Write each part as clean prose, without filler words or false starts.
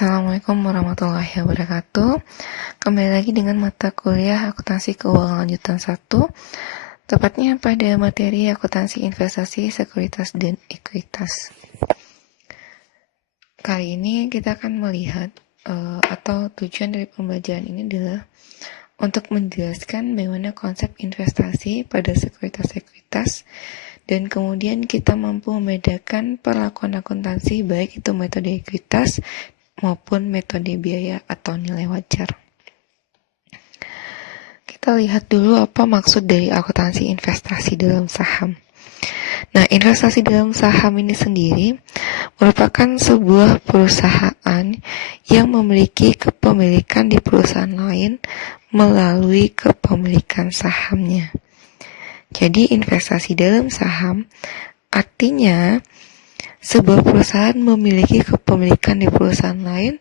Assalamualaikum warahmatullahi wabarakatuh. Kembali lagi dengan mata kuliah Akuntansi Keuangan Lanjutan 1, tepatnya pada materi akuntansi investasi, sekuritas, dan ekuitas. Kali ini kita akan melihat atau tujuan dari pembelajaran ini adalah untuk menjelaskan bagaimana konsep investasi pada sekuritas-ekuitas, dan kemudian kita mampu membedakan perlakuan akuntansi baik itu metode ekuitas maupun metode biaya atau nilai wajar. Kita lihat dulu apa maksud dari akuntansi investasi dalam saham. Nah, investasi dalam saham ini sendiri merupakan sebuah perusahaan yang memiliki kepemilikan di perusahaan lain melalui kepemilikan sahamnya. Jadi investasi dalam saham artinya sebuah perusahaan memiliki kepemilikan di perusahaan lain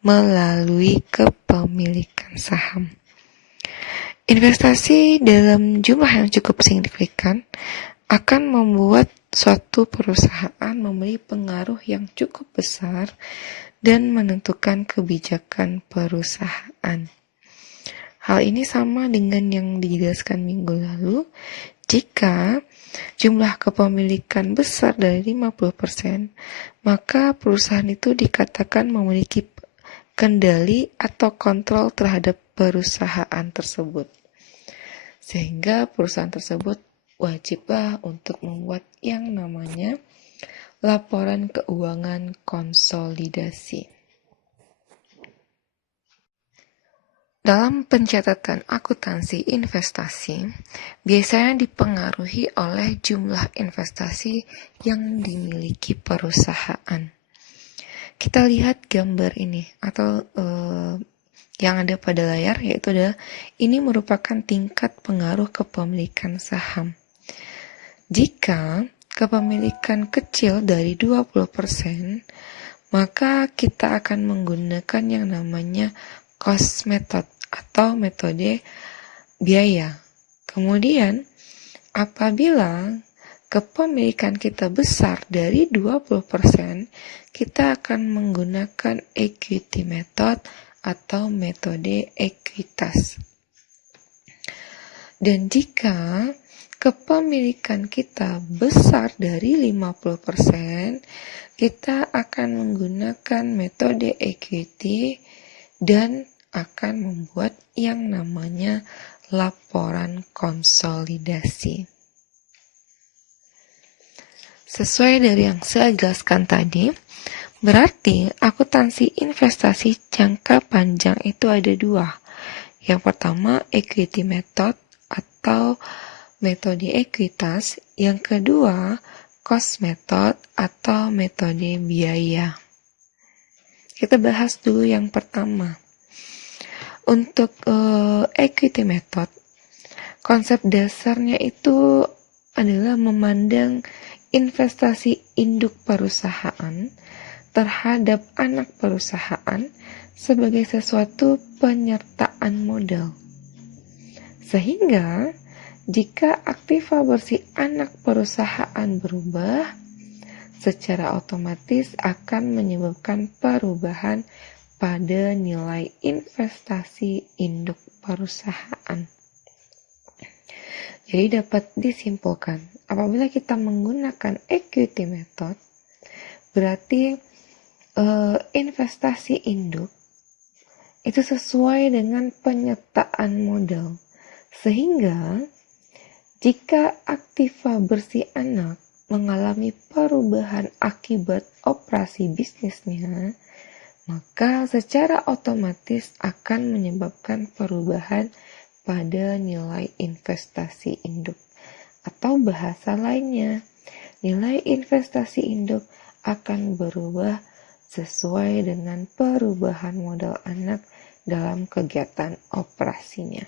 melalui kepemilikan saham. Investasi dalam jumlah yang cukup signifikan akan membuat suatu perusahaan memiliki pengaruh yang cukup besar dan menentukan kebijakan perusahaan. Hal ini sama dengan yang dijelaskan minggu lalu. Jika jumlah kepemilikan besar dari 50%, maka perusahaan itu dikatakan memiliki kendali atau kontrol terhadap perusahaan tersebut. Sehingga perusahaan tersebut wajiblah untuk membuat yang namanya laporan keuangan konsolidasi. Dalam pencatatan akuntansi investasi, biasanya dipengaruhi oleh jumlah investasi yang dimiliki perusahaan. Kita lihat gambar ini atau yang ada pada layar, yaitu adalah ini merupakan tingkat pengaruh kepemilikan saham. Jika kepemilikan kecil dari 20%, maka kita akan menggunakan yang namanya cost method atau metode biaya. Kemudian, apabila kepemilikan kita besar dari 20%, kita akan menggunakan equity method atau metode ekuitas. Dan jika kepemilikan kita besar dari 50%, kita akan menggunakan metode equity dan akan membuat yang namanya laporan konsolidasi. Sesuai dari yang saya jelaskan tadi, berarti akuntansi investasi jangka panjang itu ada dua. Yang pertama, equity method atau metode ekuitas. Yang kedua, cost method atau metode biaya. Kita bahas dulu yang pertama. Untuk equity method, konsep dasarnya itu adalah memandang investasi induk perusahaan terhadap anak perusahaan sebagai sesuatu penyertaan modal. Sehingga jika aktiva bersih anak perusahaan berubah, secara otomatis akan menyebabkan perubahan pada nilai investasi induk perusahaan. Jadi dapat disimpulkan, apabila kita menggunakan equity method, berarti investasi induk itu sesuai dengan penyertaan modal. Sehingga jika aktiva bersih anak mengalami perubahan akibat operasi bisnisnya, maka secara otomatis akan menyebabkan perubahan pada nilai investasi induk. Atau bahasa lainnya, nilai investasi induk akan berubah sesuai dengan perubahan modal anak dalam kegiatan operasinya.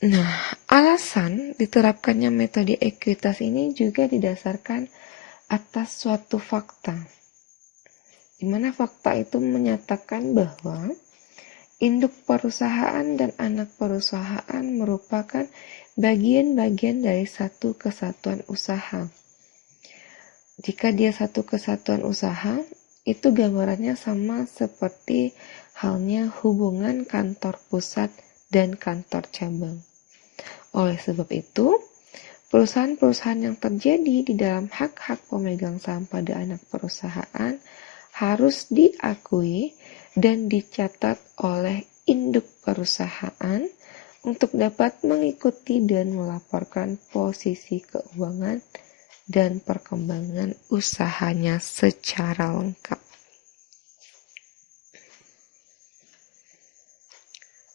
Nah, alasan diterapkannya metode ekuitas ini juga didasarkan atas suatu fakta, di mana fakta itu menyatakan bahwa induk perusahaan dan anak perusahaan merupakan bagian-bagian dari satu kesatuan usaha. Jika dia satu kesatuan usaha, itu gambarannya sama seperti halnya hubungan kantor pusat dan kantor cabang. Oleh sebab itu, perusahaan-perusahaan yang terjadi di dalam hak-hak pemegang saham pada anak perusahaan harus diakui dan dicatat oleh induk perusahaan untuk dapat mengikuti dan melaporkan posisi keuangan dan perkembangan usahanya secara lengkap.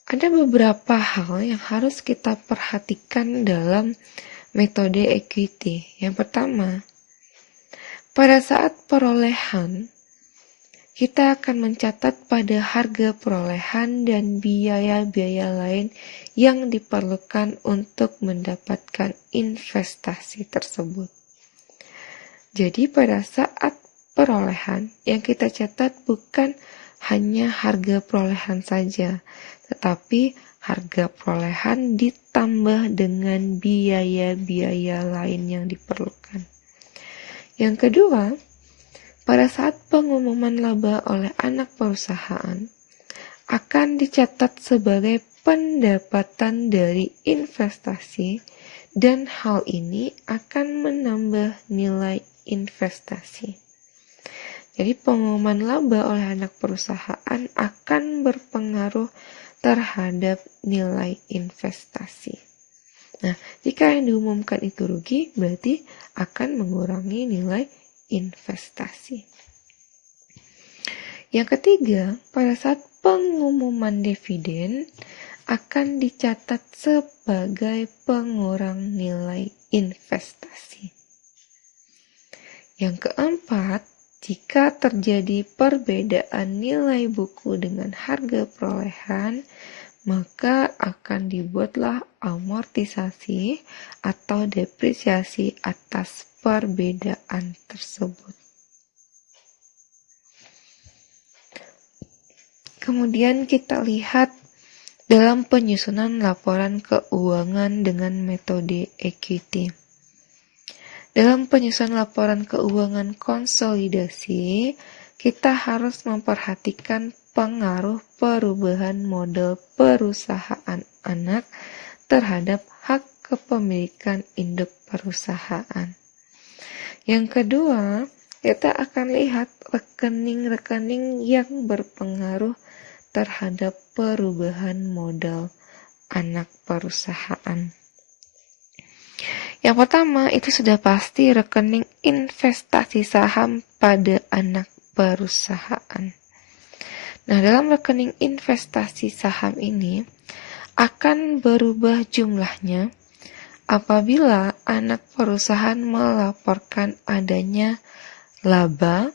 Ada beberapa hal yang harus kita perhatikan dalam metode equity. Yang pertama, pada saat perolehan, kita akan mencatat pada harga perolehan dan biaya-biaya lain yang diperlukan untuk mendapatkan investasi tersebut. Jadi pada saat perolehan, yang kita catat bukan hanya harga perolehan saja, tetapi harga perolehan ditambah dengan biaya-biaya lain yang diperlukan. Yang kedua, pada saat pengumuman laba oleh anak perusahaan, akan dicatat sebagai pendapatan dari investasi dan hal ini akan menambah nilai investasi. Jadi pengumuman laba oleh anak perusahaan akan berpengaruh terhadap nilai investasi. Nah, jika yang diumumkan itu rugi, berarti akan mengurangi nilai investasi. Yang ketiga, pada saat pengumuman dividen akan dicatat sebagai pengurang nilai investasi. Yang keempat, jika terjadi perbedaan nilai buku dengan harga perolehan, maka akan dibuatlah amortisasi atau depresiasi atas perbedaan tersebut. Kemudian kita lihat dalam penyusunan laporan keuangan dengan metode equity. Dalam penyusunan laporan keuangan konsolidasi, kita harus memperhatikan pengaruh perubahan model perusahaan anak terhadap hak kepemilikan induk perusahaan. Yang kedua, kita akan lihat rekening-rekening yang berpengaruh terhadap perubahan modal anak perusahaan. Yang pertama, itu sudah pasti rekening investasi saham pada anak perusahaan. Nah, dalam rekening investasi saham ini akan berubah jumlahnya apabila anak perusahaan melaporkan adanya laba,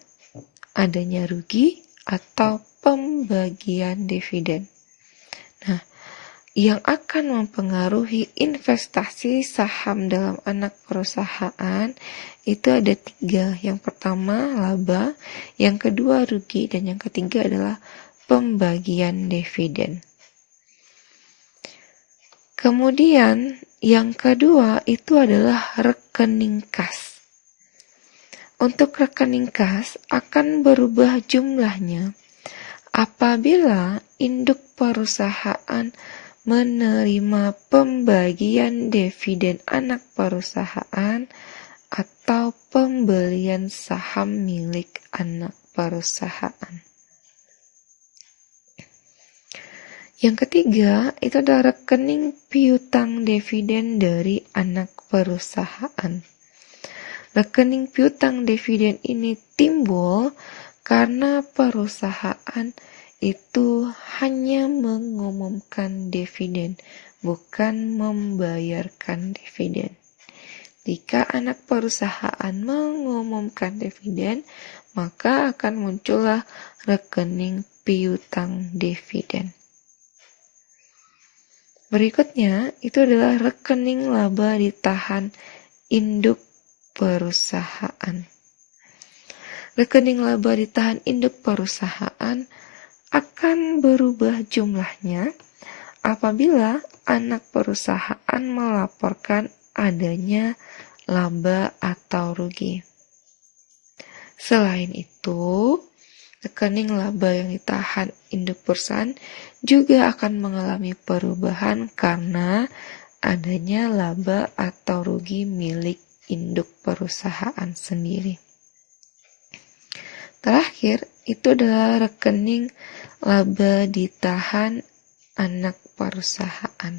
adanya rugi, atau pembagian dividen. Nah, yang akan mempengaruhi investasi saham dalam anak perusahaan itu ada 3. Yang pertama laba, yang kedua rugi, dan yang ketiga adalah pembagian dividen. Kemudian yang kedua itu adalah rekening kas. Untuk rekening kas akan berubah jumlahnya apabila induk perusahaan menerima pembagian dividen anak perusahaan atau pembelian saham milik anak perusahaan. Yang ketiga, itu adalah rekening piutang dividen dari anak perusahaan. Rekening piutang dividen ini timbul karena perusahaan itu hanya mengumumkan dividen, bukan membayarkan dividen. Jika anak perusahaan mengumumkan dividen, maka akan muncullah rekening piutang dividen. Berikutnya, itu adalah rekening laba ditahan induk perusahaan. Rekening laba ditahan induk perusahaan akan berubah jumlahnya apabila anak perusahaan melaporkan adanya laba atau rugi. Selain itu, rekening laba yang ditahan induk perusahaan juga akan mengalami perubahan karena adanya laba atau rugi milik induk perusahaan sendiri. Terakhir, itu adalah rekening laba ditahan anak perusahaan.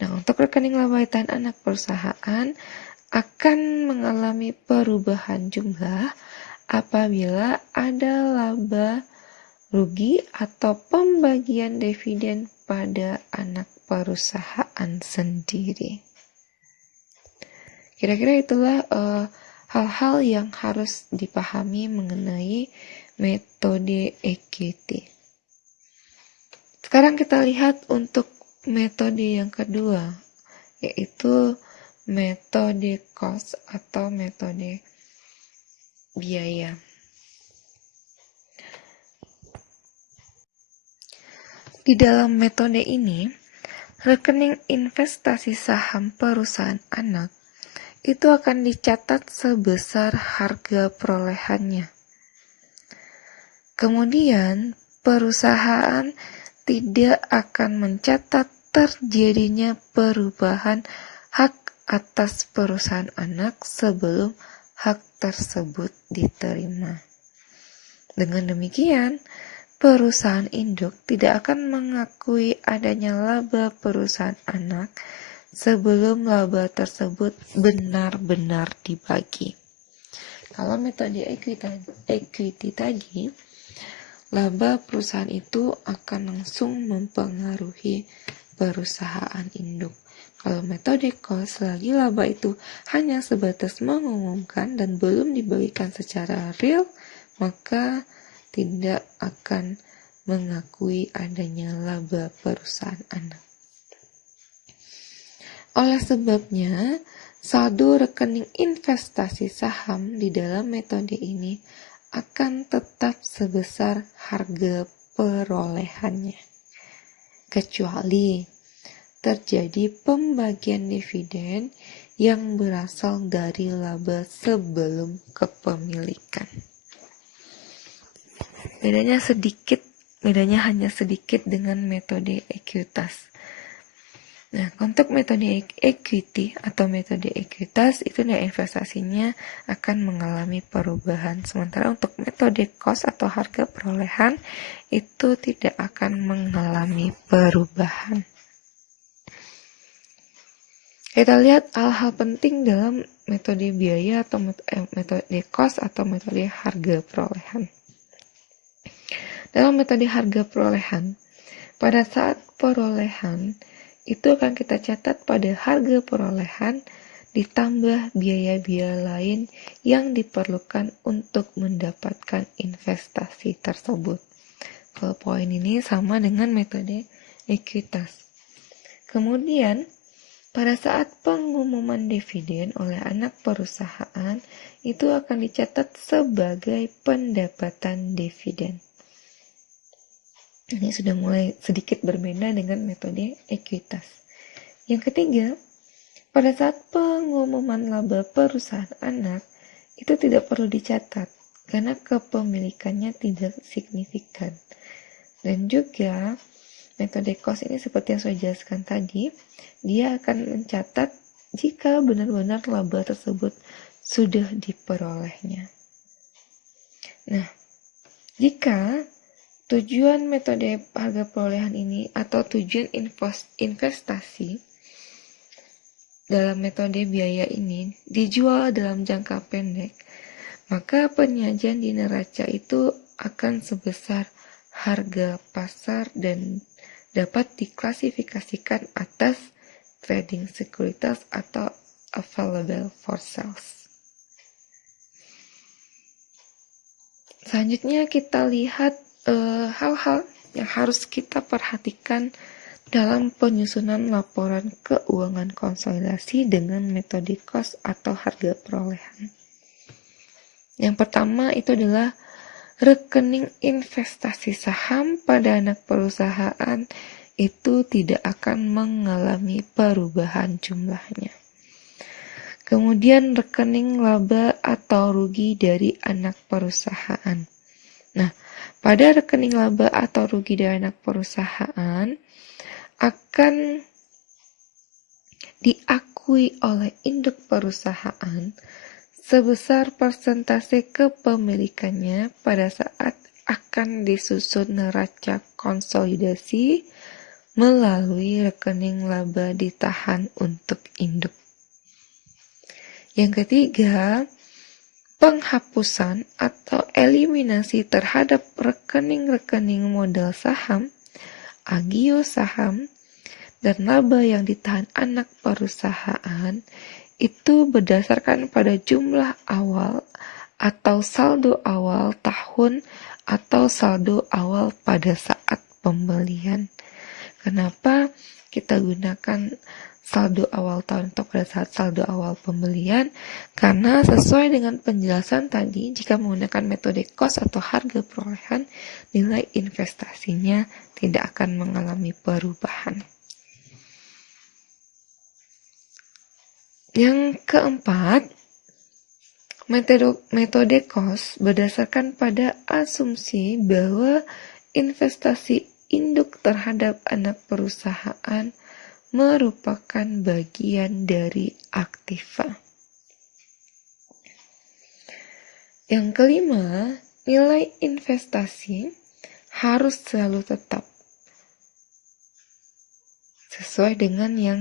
Nah, untuk rekening laba ditahan anak perusahaan akan mengalami perubahan jumlah apabila ada laba, rugi, atau pembagian dividen pada anak perusahaan sendiri. Kira-kira itulah hal-hal yang harus dipahami mengenai metode equity. Sekarang kita lihat untuk metode yang kedua, yaitu metode cost atau metode biaya. Di dalam metode ini, rekening investasi saham perusahaan anak itu akan dicatat sebesar harga perolehannya. Kemudian, perusahaan tidak akan mencatat terjadinya perubahan hak atas perusahaan anak sebelum hak tersebut diterima. Dengan demikian, perusahaan induk tidak akan mengakui adanya laba perusahaan anak sebelum laba tersebut benar-benar dibagi. Kalau metode equity tadi, laba perusahaan itu akan langsung mempengaruhi perusahaan induk. Kalau metode cost, selagi laba itu hanya sebatas mengumumkan dan belum dibagikan secara real, maka tidak akan mengakui adanya laba perusahaan anak. Oleh sebabnya, saldo rekening investasi saham di dalam metode ini akan tetap sebesar harga perolehannya, kecuali terjadi pembagian dividen yang berasal dari laba sebelum kepemilikan. Bedanya hanya sedikit dengan metode ekuitas. Nah, untuk metode equity atau metode ekuitas itu investasinya akan mengalami perubahan. Sementara untuk metode cost atau harga perolehan itu tidak akan mengalami perubahan. Kita lihat hal-hal penting dalam metode biaya atau metode cost atau metode harga perolehan. Dalam metode harga perolehan, pada saat perolehan itu akan kita catat pada harga perolehan ditambah biaya-biaya lain yang diperlukan untuk mendapatkan investasi tersebut. Kalau poin ini sama dengan metode ekuitas. Kemudian, pada saat pengumuman dividen oleh anak perusahaan, itu akan dicatat sebagai pendapatan dividen. Ini sudah mulai sedikit berbeda dengan metode ekuitas. Yang ketiga, pada saat pengumuman laba perusahaan anak, itu tidak perlu dicatat karena kepemilikannya tidak signifikan. Dan juga, metode cost ini seperti yang saya jelaskan tadi, dia akan mencatat jika benar-benar laba tersebut sudah diperolehnya. Nah, jika tujuan metode harga perolehan ini atau tujuan investasi dalam metode biaya ini dijual dalam jangka pendek, maka penyajian di neraca itu akan sebesar harga pasar dan dapat diklasifikasikan atas trading sekuritas atau available for sales. Selanjutnya kita lihat hal-hal yang harus kita perhatikan dalam penyusunan laporan keuangan konsolidasi dengan metode cost atau harga perolehan. Yang pertama itu adalah rekening investasi saham pada anak perusahaan itu tidak akan mengalami perubahan jumlahnya. Kemudian rekening laba atau rugi dari anak perusahaan. Nah, pada rekening laba atau rugi dari anak perusahaan akan diakui oleh induk perusahaan sebesar persentase kepemilikannya pada saat akan disusun neraca konsolidasi melalui rekening laba ditahan untuk induk. Yang ketiga, penghapusan atau eliminasi terhadap rekening-rekening modal saham, agio saham, dan laba yang ditahan anak perusahaan itu berdasarkan pada jumlah awal atau saldo awal tahun atau saldo awal pada saat pembelian. Kenapa kita gunakan saldo awal tahun untuk pada saat saldo awal pembelian? Karena sesuai dengan penjelasan tadi, jika menggunakan metode cost atau harga perolehan, nilai investasinya tidak akan mengalami perubahan. Yang keempat, metode cost berdasarkan pada asumsi bahwa investasi induk terhadap anak perusahaan merupakan bagian dari aktiva. Yang kelima, nilai investasi harus selalu tetap sesuai dengan yang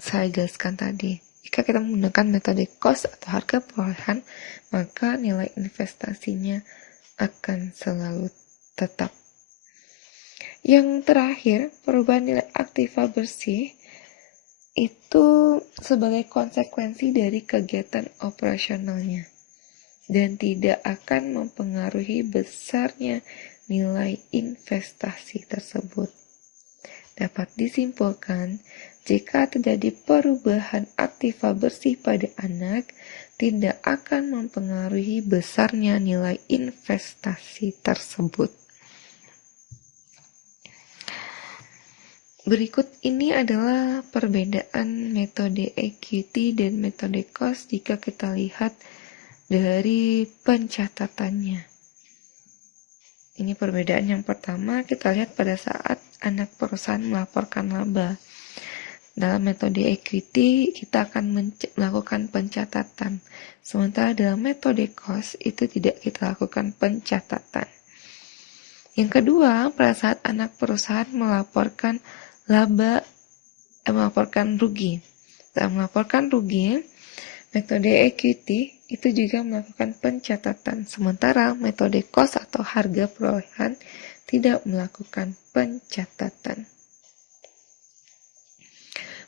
saya jelaskan tadi. Jika kita menggunakan metode cost atau harga perolehan, maka nilai investasinya akan selalu tetap. Yang terakhir, perubahan nilai aktiva bersih itu sebagai konsekuensi dari kegiatan operasionalnya dan tidak akan mempengaruhi besarnya nilai investasi tersebut. Dapat disimpulkan, jika terjadi perubahan aktiva bersih pada anak, tidak akan mempengaruhi besarnya nilai investasi tersebut. Berikut ini adalah perbedaan metode equity dan metode cost jika kita lihat dari pencatatannya. Ini perbedaan yang pertama, kita lihat pada saat anak perusahaan melaporkan laba. Dalam metode equity, kita akan melakukan pencatatan. Sementara dalam metode cost, itu tidak kita lakukan pencatatan. Yang kedua, pada saat anak perusahaan melaporkan rugi. Dalam melaporkan rugi, metode equity itu juga melakukan pencatatan. Sementara metode cost atau harga perolehan tidak melakukan pencatatan.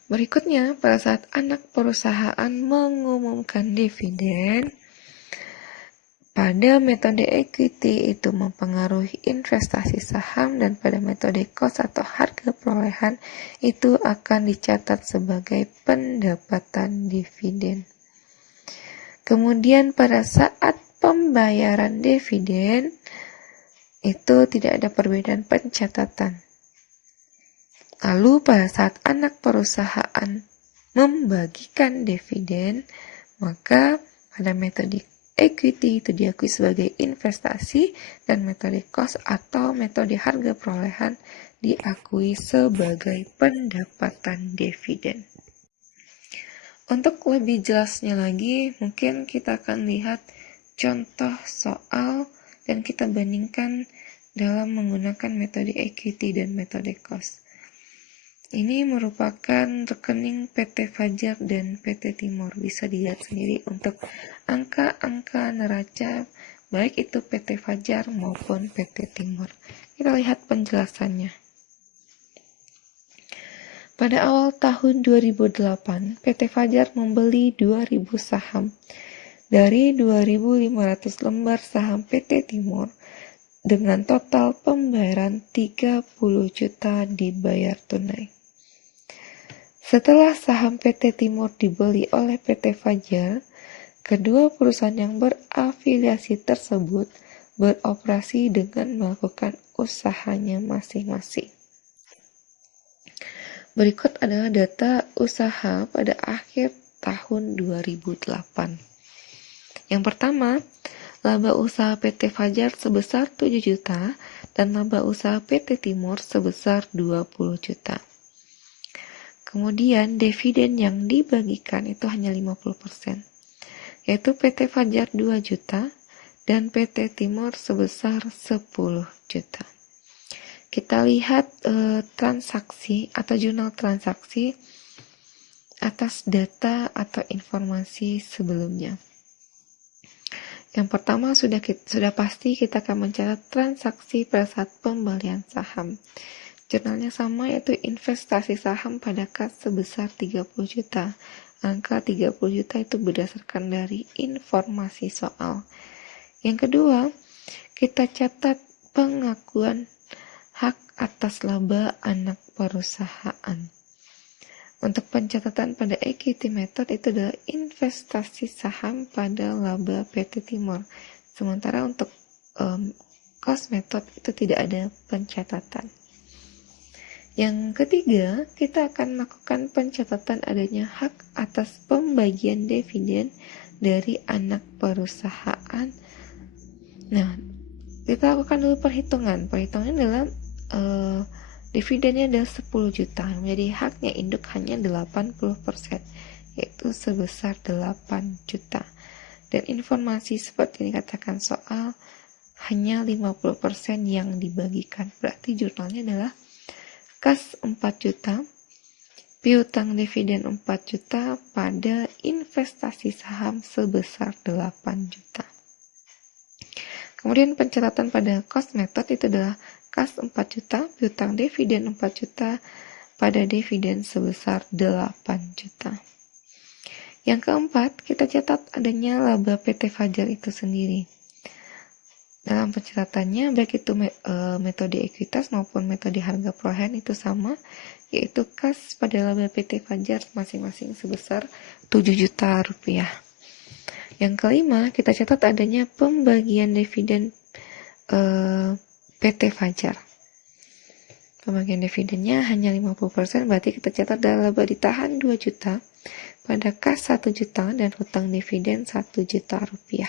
Berikutnya, pada saat anak perusahaan mengumumkan dividen, pada metode equity itu mempengaruhi investasi saham dan pada metode cost atau harga perolehan itu akan dicatat sebagai pendapatan dividen. Kemudian pada saat pembayaran dividen itu tidak ada perbedaan pencatatan. Lalu pada saat anak perusahaan membagikan dividen, maka pada metode equity itu diakui sebagai investasi dan metode cost atau metode harga perolehan diakui sebagai pendapatan dividen. Untuk lebih jelasnya lagi, mungkin kita akan lihat contoh soal dan kita bandingkan dalam menggunakan metode equity dan metode cost. Ini merupakan rekening PT Fajar dan PT Timur. Bisa dilihat sendiri untuk angka-angka neraca, baik itu PT Fajar maupun PT Timur. Kita lihat penjelasannya. Pada awal tahun 2008, PT Fajar membeli 2.000 saham dari 2.500 lembar saham PT Timur dengan total pembayaran 30 juta dibayar tunai. Setelah saham PT Timur dibeli oleh PT Fajar, kedua perusahaan yang berafiliasi tersebut beroperasi dengan melakukan usahanya masing-masing. Berikut adalah data usaha pada akhir tahun 2008. Yang pertama, laba usaha PT Fajar sebesar 7 juta dan laba usaha PT Timur sebesar 20 juta. Kemudian dividen yang dibagikan itu hanya 50%, yaitu PT Fajar 2 juta dan PT Timur sebesar 10 juta. Kita lihat transaksi atau jurnal transaksi atas data atau informasi sebelumnya. Yang pertama sudah pasti kita akan mencatat transaksi pada saat pembelian saham. Jurnalnya sama, yaitu investasi saham pada kas sebesar 30 juta. Angka 30 juta itu berdasarkan dari informasi soal. Yang kedua, kita catat pengakuan hak atas laba anak perusahaan. Untuk pencatatan pada equity method itu adalah investasi saham pada laba PT Timur. Sementara untuk cost method itu tidak ada pencatatan. Yang ketiga, kita akan melakukan pencatatan adanya hak atas pembagian dividen dari anak perusahaan. Nah, kita lakukan dulu perhitungan. Perhitungannya adalah dividennya adalah 10 juta, menjadi haknya induk hanya 80%, yaitu sebesar 8 juta. Dan informasi seperti ini dikatakan soal hanya 50% yang dibagikan. Berarti jurnalnya adalah kas 4 juta, piutang dividen 4 juta pada investasi saham sebesar 8 juta. Kemudian pencatatan pada cost method itu adalah kas 4 juta, piutang dividen 4 juta pada dividen sebesar 8 juta. Yang keempat, kita catat adanya laba PT Fajar itu sendiri. Dalam pencatatannya, baik itu metode ekuitas maupun metode harga perolehan itu sama, yaitu kas pada laba PT Fajar masing-masing sebesar 7 juta rupiah. Yang kelima, kita catat adanya pembagian dividen PT Fajar. Pembagian dividennya hanya 50%, berarti kita catat laba ditahan 2 juta, pada kas 1 juta dan hutang dividen 1 juta rupiah.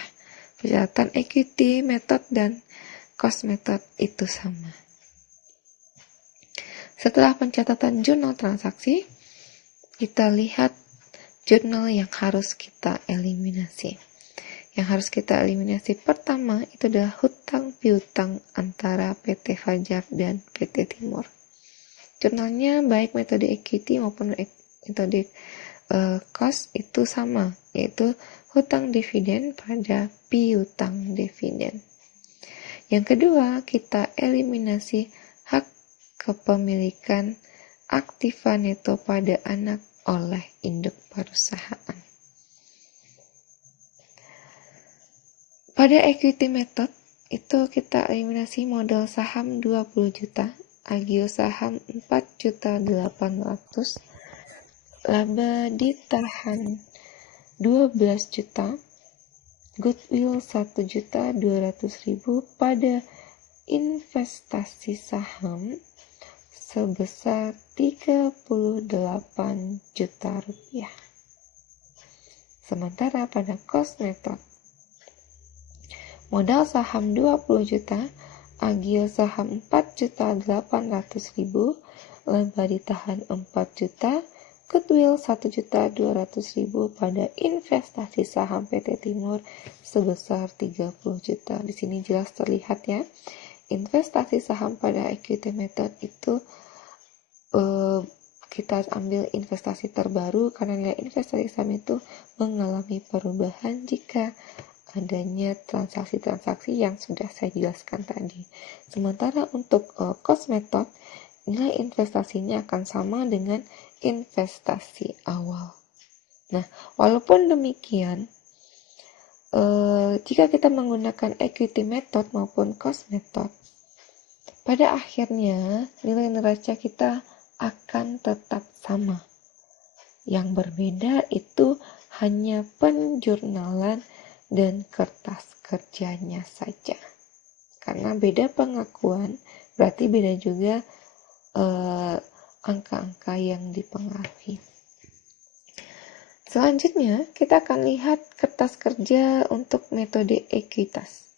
Pencatatan equity method dan cost method itu sama. Setelah pencatatan jurnal transaksi, kita lihat jurnal yang harus kita eliminasi. Yang harus kita eliminasi pertama itu adalah hutang piutang antara PT Fajar dan PT Timur. Jurnalnya baik metode equity maupun metode cost itu sama, yaitu hutang dividen pada piutang dividen. Yang kedua, kita eliminasi hak kepemilikan aktiva neto pada anak oleh induk perusahaan. Pada equity method itu kita eliminasi modal saham 20 juta, agio saham 4.800.000, laba ditahan 12 juta, goodwill 1.200.000 pada investasi saham sebesar 38 juta rupiah. Sementara pada cost method, modal saham 20 juta, agio saham 4.800.000, laba ditahan 4 juta, goodwill 1.200.000 pada investasi saham PT Timur sebesar 30 juta. Di sini jelas terlihat ya, investasi saham pada equity method itu kita ambil investasi terbaru karena nilai investasi saham itu mengalami perubahan jika adanya transaksi-transaksi yang sudah saya jelaskan tadi. Sementara untuk cost method, nilai investasinya akan sama dengan investasi awal. Nah, walaupun demikian, jika kita menggunakan equity method maupun cost method, pada akhirnya nilai neraca kita akan tetap sama. Yang berbeda itu hanya penjurnalan dan kertas kerjanya saja. Karena beda pengakuan, berarti beda juga angka-angka yang dipengaruhi. Selanjutnya, kita akan lihat kertas kerja untuk metode ekuitas.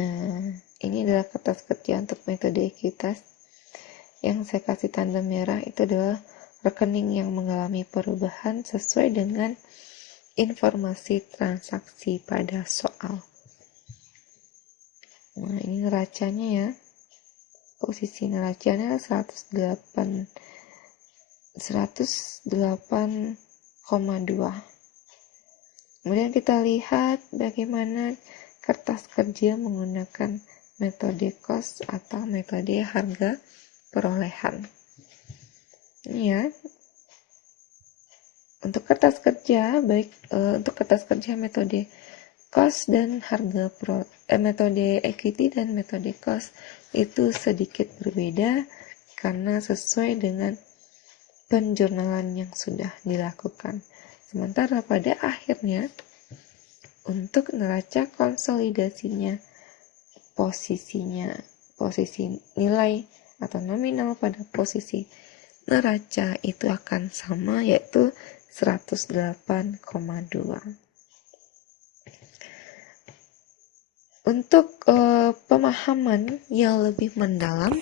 Nah, ini adalah kertas kerja untuk metode ekuitas. Yang saya kasih tanda merah itu adalah rekening yang mengalami perubahan sesuai dengan informasi transaksi pada soal. Nah, ini neracanya ya. Posisi neracanya 108,2. Kemudian kita lihat bagaimana kertas kerja menggunakan metode cost atau metode harga perolehan. Ini ya. Untuk kertas kerja, untuk kertas kerja metode cost dan metode equity dan metode cost itu sedikit berbeda karena sesuai dengan penjurnalan yang sudah dilakukan. Sementara pada akhirnya untuk neraca konsolidasinya, posisi nilai atau nominal pada posisi neraca itu akan sama, yaitu 108,2. Untuk pemahaman yang lebih mendalam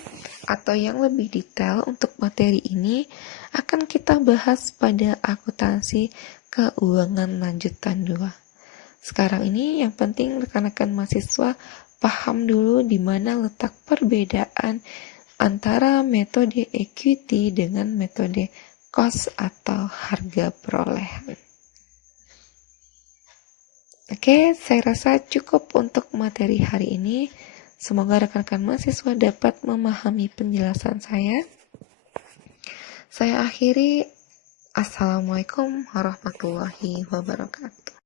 atau yang lebih detail untuk materi ini akan kita bahas pada akuntansi keuangan lanjutan 2. Sekarang ini yang penting rekan-rekan mahasiswa paham dulu di mana letak perbedaan antara metode equity dengan metode cost atau harga perolehan. Oke, saya rasa cukup untuk materi hari ini. Semoga rekan-rekan mahasiswa dapat memahami penjelasan saya. Saya akhiri. Assalamualaikum warahmatullahi wabarakatuh.